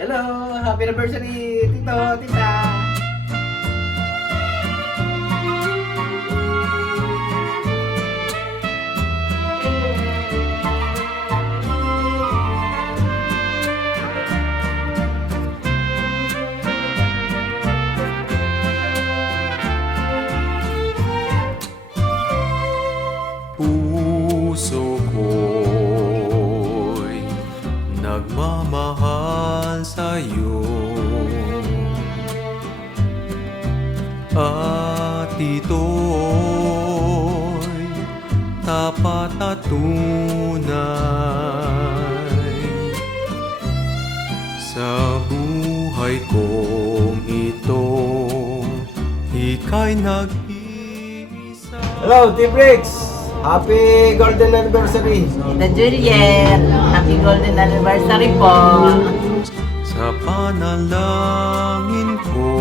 Hello! Happy anniversary, Tito, Tita! Puso ko'y nagmamahal sa'yo, at ito'y tapat at tunay. Sa buhay kong ito, ika'y nag-iisa. Hello, T-Bricks! Happy golden anniversary! Tita Juliet, happy golden anniversary po. Sa panalangin ko,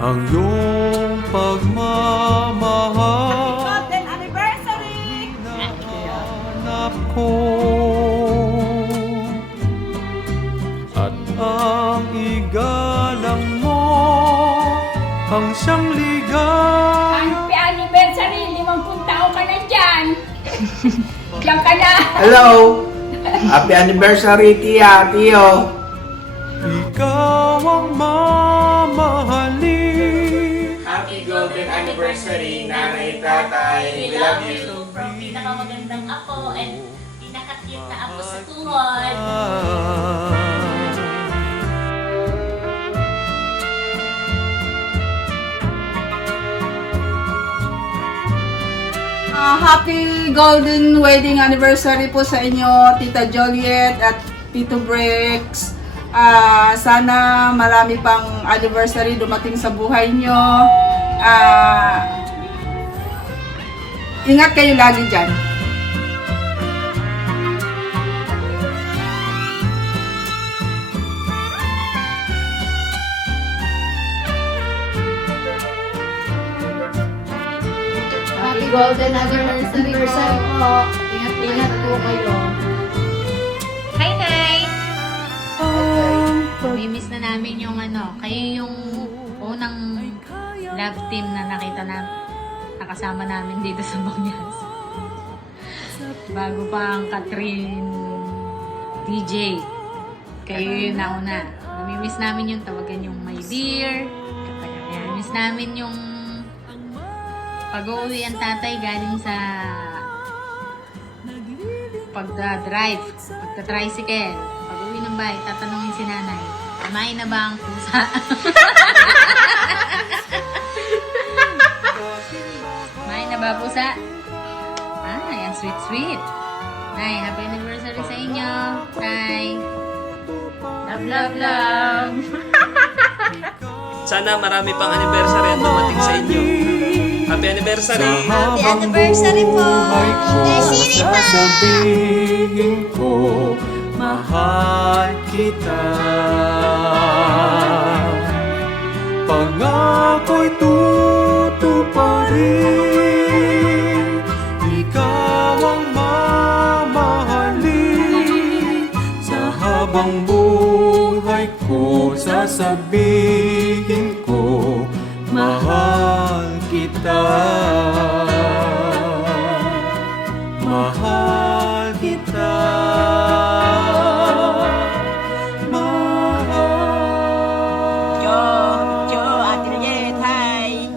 ang iyong pagmamahal Golden anniversary! hinahanap ko, at ang igalang mo ang siyang ligaw. Happy anniversary! 50 taon ka na dyan! Diyan ka na! Hello! Happy anniversary, Tia, Tio! Ikaw ang mamahalin. Happy golden anniversary, Nanay, Tatay! We love you! From pinakamagandang ako and pinaka-cute na ako sa tuhod. Happy golden wedding anniversary po sa inyo, Tita Juliet at Tito Brex. Sana marami pang anniversary dumating sa buhay nyo. Ingat kayo lagi dyan. Happy golden anniversary po! Ingat po kayo! Hi, Nay! Mimiss na namin yung kayo yung unang love team na nakasama namin dito sa Bangyas. Bago pa ang Catherine DJ. Kayo yung nauna. Namimiss namin yung tawagan yung my dear. Namimiss namin yung pag-uwi ang tatay galing sa pagda-drive, pagda-tricycle. Pag-uwi ng bahay, tatanungin si nanay, kumain na ba ang pusa? Kumain na ba pusa? Yan sweet. Nay, happy anniversary sa inyo. Nay. Love. Sana marami pang anniversary ang dumating sa inyo. Happy anniversary! Happy anniversary po! Sasabihin ko, mahal kita. Pangako'y tutuparin. Ikaw ang mamahalin. Sa habang buhay ko, sasabihin ko, mahal kita. Mahal kita. Ate Juliet, hi!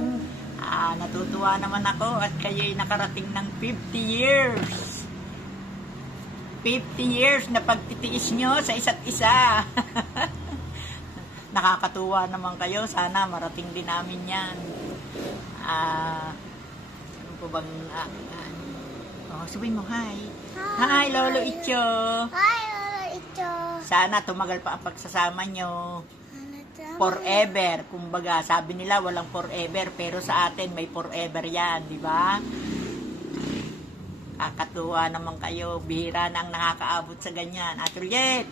Natutuwa naman ako at kayo'y nakarating ng 50 years. 50 years na pagtitiis nyo sa isa't isa. Nakakatuwa naman kayo. Sana marating din namin yan. Ano po bang... sabihin mo, hi. Hi, Lolo Icho. Hi, Lolo Ito. Sana tumagal pa ang pagsasama nyo. Forever. Kumbaga, sabi nila walang forever, pero sa atin may forever yan, di ba? Kakatuwa naman kayo. Bihira na ang nakakaabot sa ganyan. At Juliet,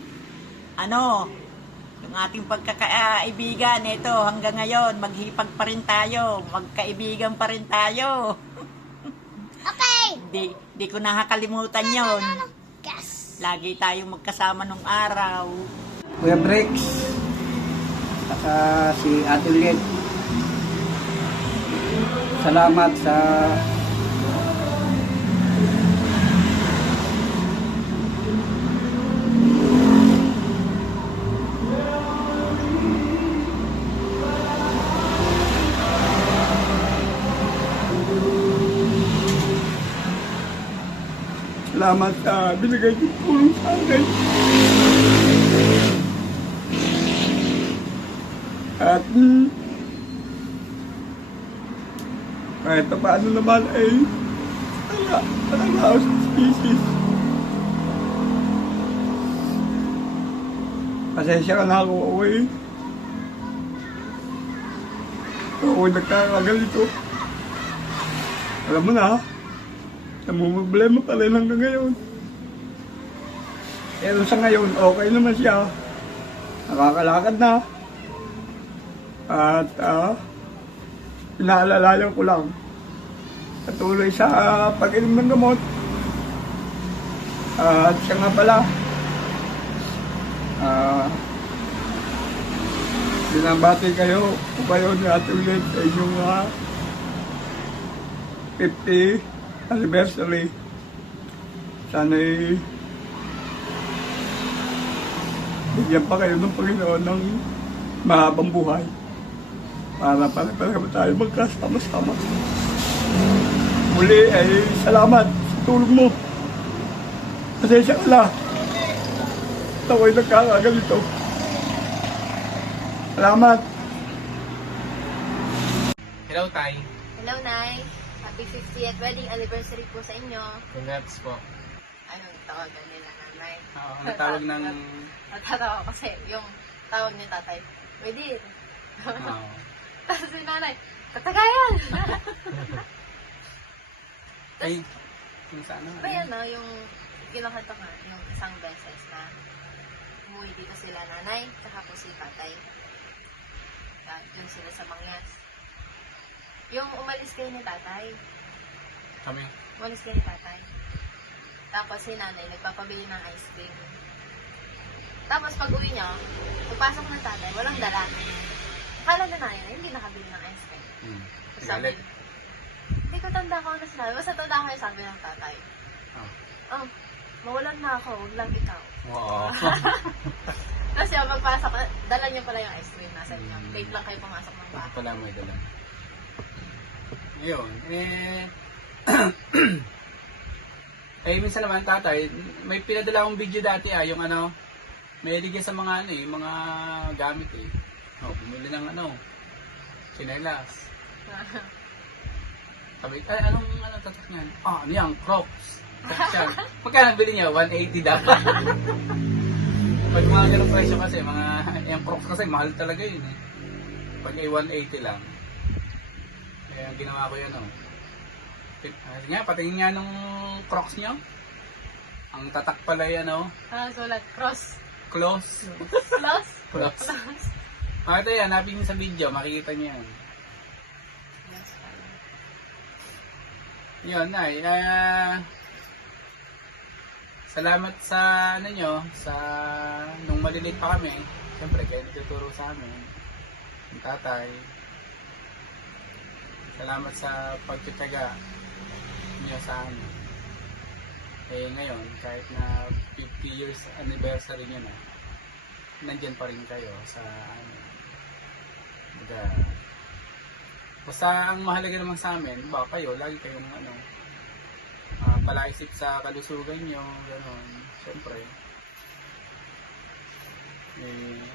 yung ating pagkakaibigan, ito, hanggang ngayon, maghipag pa rin tayo. Magkaibigan pa rin tayo. Okay. Di ko nakakalimutan yon. Yes. Lagi tayong magkasama nung araw. Kuya Brex, saka si Ate Liet. Salamat sa binigay niyo tulong sa akin. At kahit pa paano naman ay talaga sa species. Pasensya ka na ako, away. Ako'y nagkakagalito. Alam mo na, namumblema pa rin hanggang ngayon. Pero sa ngayon, okay naman siya. Nakakalakad na. At pinaalalayan ko lang. Patuloy sa pag-inom ng gamot. At siya nga pala, binabati kayo ni Ate Ulit sa inyong 50 anniversary. Sana'y bigyan pa kayo ng Panginoon ng mahabang buhay para pala tayo magkasama-sama. Muli ay salamat sa tulong mo. Pasensya ka na. Ako'y nagkakagalito. Salamat. Hello, Tay. Hello, Nay. Happy 50th wedding anniversary po sa inyo. Congrats po. Anong tawagan nila, Nanay? Oo, natawag ng... Natatawa ko kasi yung tawag ni Tatay, wedding. Oo. Tapos si Nanay, Katagayan! Ay, yung sa ano? Ba yan, no? Yung kinakanta ka, yung isang beses na umuwi dito sila Nanay, tsaka po si Tatay. Yun sila sa Mangyas. Yung umalis kayo ni Tatay. Kami. Umalis kayo ni Tatay. Tapos si Nanay, nagpapabili ng ice cream. Tapos pag uwi niyo, pagpasok ng Tatay, walang dala. Akala na Nanay, hindi nakabili ng ice cream. Sabi, Galit. hindi ko tanda ko na sinabi. Basta tanda ko yung sabi ng Tatay. Mawalan na ako, huwag lang ikaw. Oo. Tapos yung magpasok, dala niyo pala yung ice cream nasa inyo. Late lang kayo pumasok ng Bakit bahay. pala may dala? Ngayon, minsan naman tatay, may pinadala akong video dati yung may ligyan sa mga yung mga gamit bumili ng chinelas. Sabi, anong tatak niyan? Ano yan? Crocs. Tatak yan. Magkano bili niya? 180 dapat. Pag mga ganong presyo kasi, yung Crocs kasi mahal talaga yun Pag ay 180 lang. Kaya ginawa ko yun patingin nga nung Crocs niyo. Ang tatak pala yan Sulat, cross. Close. Close? Close. Ito yan, hanapin niyo sa video, makikita niyo yan. Yun, Nay. Salamat sa sa nung maliliit pa kami. Siyempre, kayo nagtuturo sa amin. Yung tatay. Salamat sa pagtitaga niyo sa amin. Ngayon, kahit na 50 years anniversary niyo nandyan pa rin kayo sa basta ang mahalaga naman sa amin, kayo, lagi kayong palaisip sa kalusugan nyo, gano'n. Siyempre,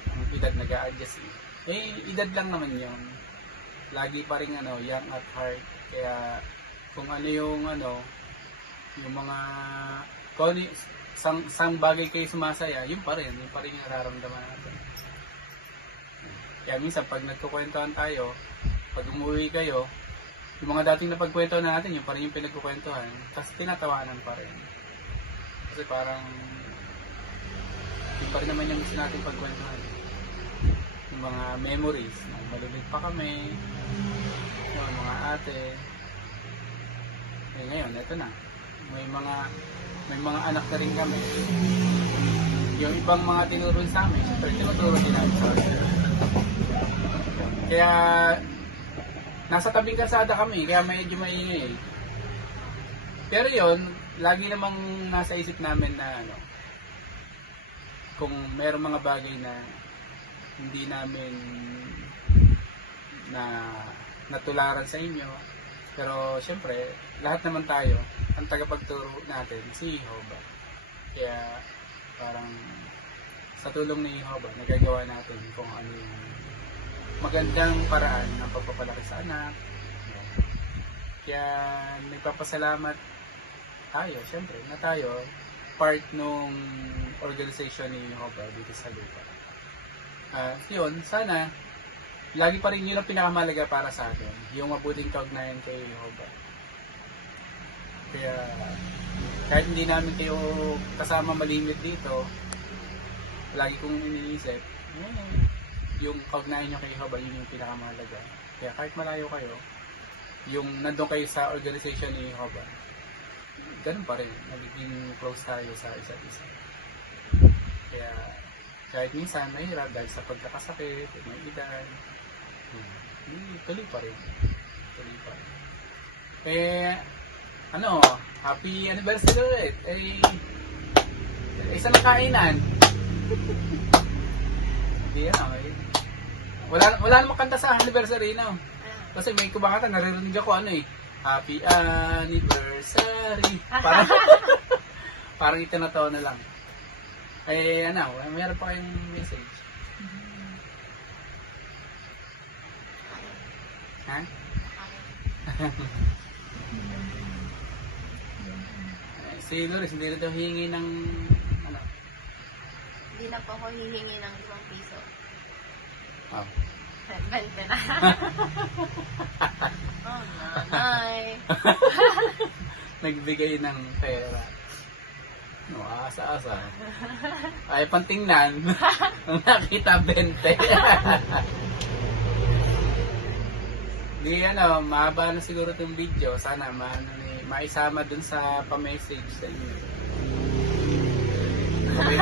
ang edad nag-a-adjust edad lang naman yun. Lagi pa rin young at heart. Kaya, kung yung mga, kung sang bagay kayo sumasaya, yun pa rin yung nararamdaman natin. Kaya minsan, pag nagkukwentuhan tayo, pag umuwi kayo, yung mga dating napagkwentuhan natin, yung pa rin yung pinagkukwentuhan, tapos tinatawanan pa rin. Kasi parang, yung pa rin naman yung gusto natin pagkwentuhan. Yung mga memories, malulit pa kami, yung mga ate. Ngayon, eto na. May mga may mga anak na rin kami. Yung ibang mga tinuro sa amin, pero tinuturo din namin sa amin. Kaya, nasa tabing kalsada kami, kaya medyo maingay. Pero yon, lagi namang nasa isip namin na ano, kung mayroong mga bagay na hindi namin na natularan sa inyo, pero syempre, lahat naman tayo, ang tagapagturo natin, si Jehovah. Kaya, parang sa tulong ni Jehovah, nagagawa natin kung ano yung magandang paraan ng pagpapalaki sa anak. Kaya, nagpapasalamat tayo, syempre, na tayo, part nung organization ni Jehovah dito sa lupa. Yun, sana, lagi pa rin yun ang pinakamalaga para sa atin, yung mabuting kaugnayan kay Jehovah. Kaya, kahit hindi namin kayo kasama malimit dito, lagi kong iniisip, yung kaugnayan nyo kay Jehovah, yun yung pinakamalaga. Kaya kahit malayo kayo, yung nandun kayo sa organization ni Jehovah, ganun pa rin, nagiging close tayo sa isa't isa. Kaya, kahit minsan mahirap dahil sa pagkakasakit, may edad, tuloy pa rin. Tuloy pa rin. Happy anniversary ulit. Isa na kainan. Hindi wala namang kanta sa anniversary, no? Kasi may kubangatan, naririnig ako happy anniversary. Parang itinatawa na lang. Mayroon pa kayong message. Ha? Si Loris, hindi na daw hihingi ng Hindi na po ako hihingi ng 1 piso. Oh. 20 na. Oh, nanay. Nagbigay ng pera. Asa-asa. Ay, pantingnan. Ang nakita 20. Di mahaba na siguro itong video. Sana maisama dun sa pa-message sa inyo. Okay.